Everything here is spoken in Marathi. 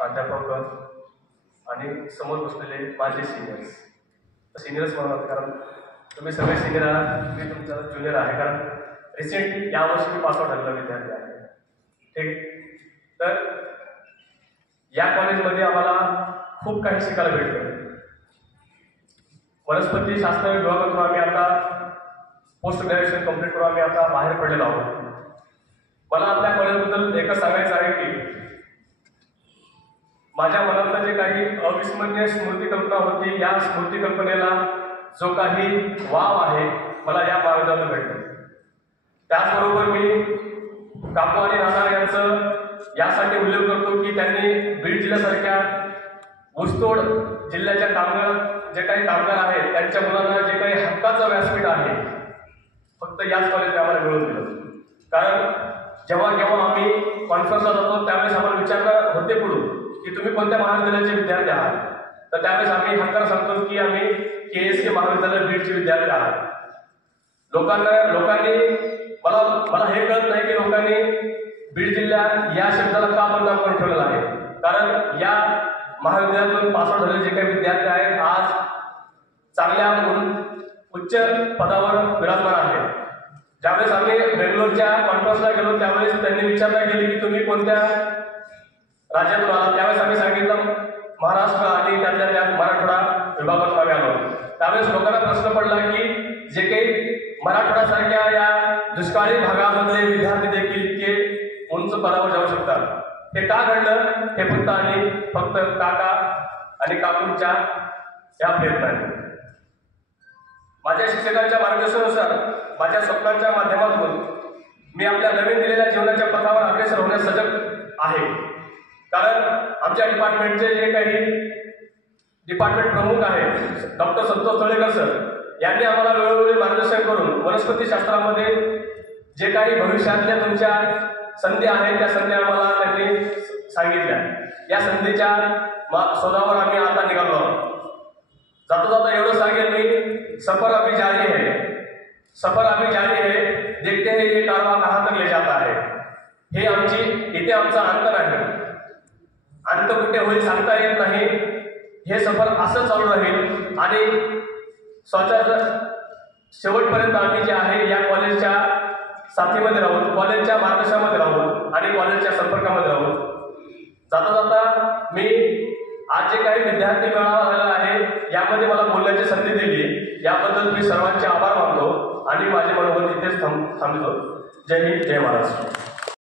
प्राध्यापक आणि समोर बसलेले माझे सिनियर्स म्हणून, कारण तुम्ही सगळे सिनियर आहात, मी तुमचा ज्युनियर आहे, कारण रिसेंटली यावर्षी मी पासआउट झालेला विद्यार्थी आहे. ठीक, तर या कॉलेजमध्ये आम्हाला खूप काही शिकायला भेटलं. वनस्पती शास्त्र विभागातून आम्ही आता पोस्ट ग्रॅज्युएशन कंप्लीट करून आम्ही आता बाहेर पडलेलो आहोत. मला आपल्या कॉलेजबद्दल एकच सांगायचं आहे की माझ्या मनातलं जे काही अविस्मरणीय स्मृती कल्पना होती, या स्मृती कल्पनेला जो काही वाव आहे मला या महाविद्यालयात भेटलं. त्याचबरोबर मी काकू आणि नाना यांचं यासाठी उल्लेख करतो की त्यांनी बीड जिल्ह्यासारख्या ऊसतोड जिल्ह्याच्या जे काही कामगार आहेत त्यांच्या मुलांना जे काही हक्काचं व्यासपीठ आहे फक्त याच कॉलेजने आम्हाला मिळवून दिलं. कारण जेव्हा जेव्हा आम्ही कॉन्फरन्सला जातो त्यावेळेस आम्हाला विचारलं होते पुढून की तुम्ही कोणत्या महाविद्यालयाचे विद्यार्थी आहात, तर त्यावेळेस आम्ही हक्कानं सांगतो की आम्ही KSK महाविद्यालय बीडचे विद्यार्थी आहात. लोकांनी मला हे कळत नाही की लोकांनी बीड जिल्हा या शब्दाला का बदनाम करून ठेवलेला आहे. कारण या महाविद्यालयातून पासआउट झालेले जे काही विद्यार्थी आहेत आज चांगल्या उच्च पदावर विराजमान आहेत. ज्यावेळेस आम्ही बेंगलोरच्या कॉन्फरन्सला गेलो त्यावेळेस त्यांनी विचारणा केली की तुम्ही कोणत्या राज्यातून आलात, त्यावेळेस आम्ही सांगितलं महाराष्ट्र आणि त्यातल्या त्यात मराठवाडा विभागातून आम्ही आलो. त्यावेळेस लोकांना प्रश्न पडला की जे काही मराठवाड्यासारख्या या दुष्काळी भागामधले विद्यार्थी देखील इतके उंच पदावर जाऊ शकतात. हे का घडलं, हे फक्त काका आणि काकूंच्या या प्रयत्नाने. माझ्या शिक्षकांच्या मार्गदर्शनानुसार माझ्या स्वप्नांच्या माध्यमातून मी आपल्या नवीन दिलेल्या जीवनाच्या पथावर अग्रेसर होण्यास सजग आहे. कारण आमच्या डिपार्टमेंटचे जे काही डिपार्टमेंट प्रमुख आहेत डॉक्टर संतोष तळेकर सर यांनी आम्हाला वेळोवेळी मार्गदर्शन करून वनस्पती शास्त्रामध्ये जे काही भविष्यातल्या तुमच्या संधी आहेत त्या संधी आम्हाला त्यांनी सांगितल्या. या संधीच्या शोधावर आम्ही आता निघालो आहोत. जाता एवढं सांगेल मी, सफर अभी जारी है, देखते हैं ये कारवा कहां तक ले जाता है. हे इथे आमचा अंत नाही, अंत कुठे होईल सांगता येत नाही. हे सफर असं चालू राहील आणि स्वतःचं शेवटपर्यंत आम्ही जे आहे या कॉलेजच्या साथीमध्ये राहून, कॉलेजच्या मार्गदर्शनामध्ये राहून आणि कॉलेजच्या संपर्कामध्ये राहून जाता मी आज जे काही विद्यार्थी मेळावा झालेला आहे यामध्ये मला बोलण्याची संधी दिली याबद्दल मी सर्वांचे आभार मानतो आणि माझे मनोगत इथेच थांबतो. जय हिंद, जय महाराष्ट्र.